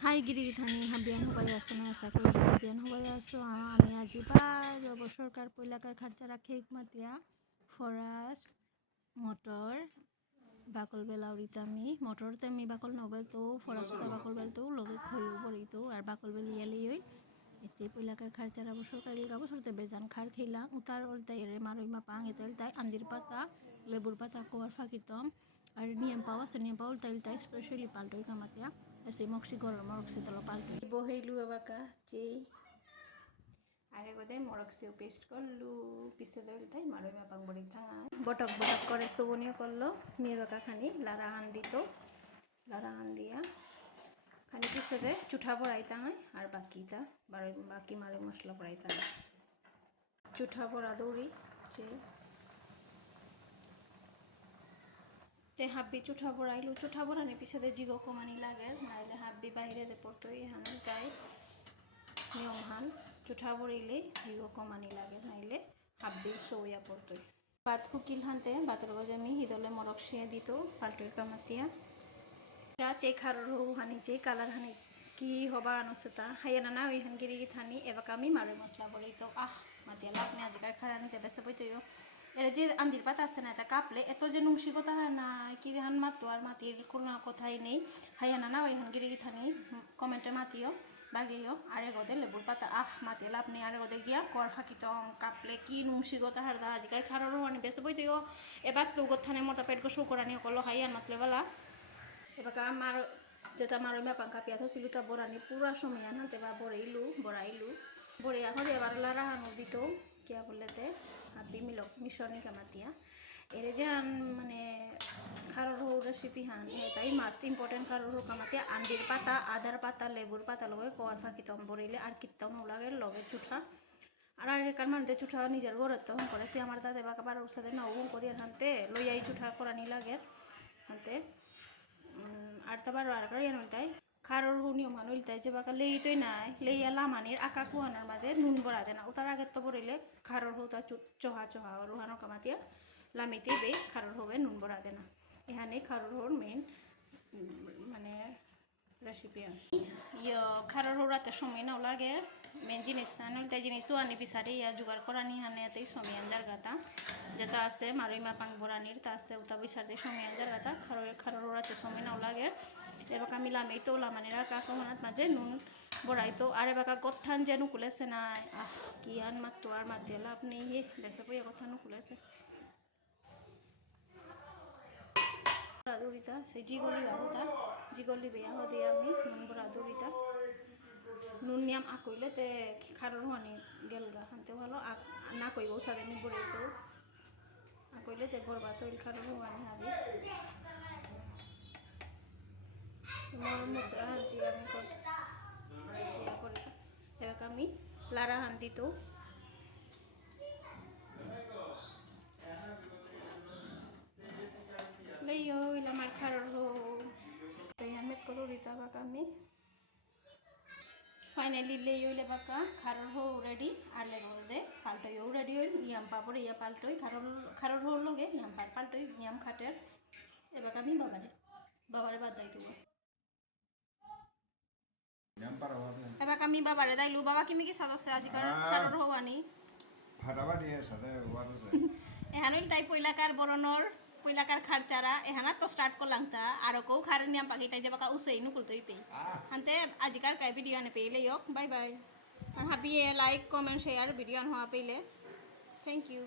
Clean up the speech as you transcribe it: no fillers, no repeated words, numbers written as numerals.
high গিরিধানী হাবিয়ান হবাই আছো না আশা করি হাবিয়ান হবাই আছো আমি আজি পাই সরকার পয়লাকার খার্চা রাখে মাতিয়া ফরাস মটর বাকল বেলাউরিতে আমি মটরতে আমি বাকল নবেল তো ফরাসতে বাকল বেল তো লগে খয়ও পড়ি তো আর বাকল বেল ইয়ালেই এতে পয়লাকার খার্চারা সরকারি গাবো সরতে বেজান খার খেলা উতার ওলতাই এর মারই মা পাং এতেল তাই আন্দির পাতা লেবুর পাতা কোয়ার ফাঁকিতম আর নিয়ম পাওয়া সে নিয়ম পাওয়া তাইল তাই স্পেশালি পাল্টোই কামাতিয়া এসে মক্সি গরম মরক্সি তলো পাল্টোই বহেইলু এবাকা যেই আরে গোদে মরক্সিও পেস্ট করলু পিসে দইল তাই মারই মা পাং বড়ি থাঙা বটক বটক করে সুবনিও করলো মেয়ে বাকা খানি লারা আন দিত লারা আন দিয়া খানি পিসে দে চুঠা পড়াইতা হয় আর বাকিটা বাকি মারে মশলা পড়াইতা হয় চুঠা পড়া দৌড়ি যে তে হাব্বি চুঠা পড়াইলু চুঠা পড়ানি পিছে দে জিগো কমানি লাগে নাইলে হাব্বি বাইরে দে পড়তই হানি তাই নিয়ম হান চুঠা পড়িলে জিগো কমানি লাগে নাইলে হাব্বি সৌয়া পড়তই ভাত হুকিল হানতে ভাতের গজে আমি হিদলে মরক শিয়ে দিত পাল্টই কামাতিয়া যা চে খারর হু হানি চে কালার হানি কি হবা আনুসতা হাইয়া না ওই হানগিরি থানি এবার আমি মারু মশলা পড়ি তো মাতিয়া লাভ নেই আজকাল খারাপ নিতে বেসে বইতইও এরা যে আন্দির পাতা আছে না এটা কাপলে এত যে নুংসি কথা হয় না কি হান মাতো আর মাতির কোনো কথাই নেই হাইয়া না ওই হানগিরি থানি কমেন্টে মাতিও বাগিও আরে গদে লেবুর পাতা মাতি লাভ নেই আরে গদে গিয়া কর ফাঁকিত কাপলে কি নুংসি কথা হার দা আজকাল খারাপ হানি বেসে বইতইও এবার তো গোথানে মোটা পেট গো শো করানি করলো হাইয়ান মাতলে বেলা এবার আমার যেটা মারই মা পাঙ্কা পিয়া থছিল তা বরানি পুরা সমিয়ান হাতে বা বড়াইলু বড়িয়া হলে এবার লারা হানো দিত কিয়া বললেতে হাবি মিলক মিশনি কামাতিয়া এরে যে মানে খারর হো রেসিপি হান তাই মাস্ট ইম্পর্টেন্ট খারর হো কামাতিয়া আন্দির পাতা আদার পাতা লেবুর পাতা লগে কোয়ার ফাঁকিতম বড়াইলে আর কিত্তাও লাগে লগে চুঠা আর আগেকার মানুষ চুঠা নিজের ঘরের তখন করেছি আমার দাদা বাকা বারোর সাথে নগুন করি হানতে লইয়াই চুঠা করানি লাগে হানতে আর তারপর আর তাই খারর নিয়ম হান উল্টাই যে বাকা লেইতই নাই লেইয়া লামানির আকা কুয়ানোর মাঝে নুন বড়া দেনা ও তার আগের তো বড়ইলে খারর তা চহা চহা রুহানো কামাতিয়া লামিতে বে খারর হবে নুন বড়া দেনা এখানে খারর মেন মানে রেসিপি খারর রাতে সময় নাও লাগে মেন জিনিস তাই জিনিসও আনি বিচারি জোগাড় করানি হানে এতেই সমিয়ান জায়গাটা যেটা আছে মারই মা পাং বরানির তা আছে ওটা বিচারতে সমিয়ান জায়গাটা খারর রাতে সময় নাও লাগে এবার আমি লামেই তো লামানিরা কাকা মনাত মাঝে নুন বড়াই তো আর এবার গথান যে নুকুলেছে নাই কি আন মাতো আর মাত দিয়ে লাভ নেই বেসে বই কথা নুকুলেছে বরাদুরিতা সেই জিগলি বাহুতা জিগলি বেয়া দিয়ে আমি নুন বরাদুরিতা নুন নিয়াম আকইলে তে খারর হানি গেলগা হানতে ভালো না কইব সারে নি বড়াই তো আকইলে তে বরবা তৈল খারর হানি হাবি মরমুদ্রা জি আমি করি এবার আমি লারা হান দিত লইও ইলা মার খারর হো তাই হামেত করো রিতা বাকা আমি ফাইনালি লেই হইলে বাকা খারর হো রেডি আর লেগো দে পাল্টইও রেডি হইল ইয়াম পাপড়ে ইয়া পাল্টই খারর হো লগে ইয়াম পাল্টই ইয়াম খাটের এবার আমি বাবারে বাদ দাই তুই এবার আমি বাবারে দাইলু বাবা কিমি কি সাদছে আজিকার খারর হো আনি ফাটাবা দিয়ে সাথে ওয়ারছে এহানুল তাই পয়লাকার বরণর পয়লাকার খারচারা এহানা তো স্টার্ট করলাম তা আর কেউ খার নিয়াম পাখি তাই যে বাকা উসেই নুকুল তুই পে আনতে আজিকার কাই ভিডিও আনে পেলে বাই বাই আর হাবি লাইক কমেন্ট শেয়ার ভিডিও আন হওয়া পেলে থ্যাংক ইউ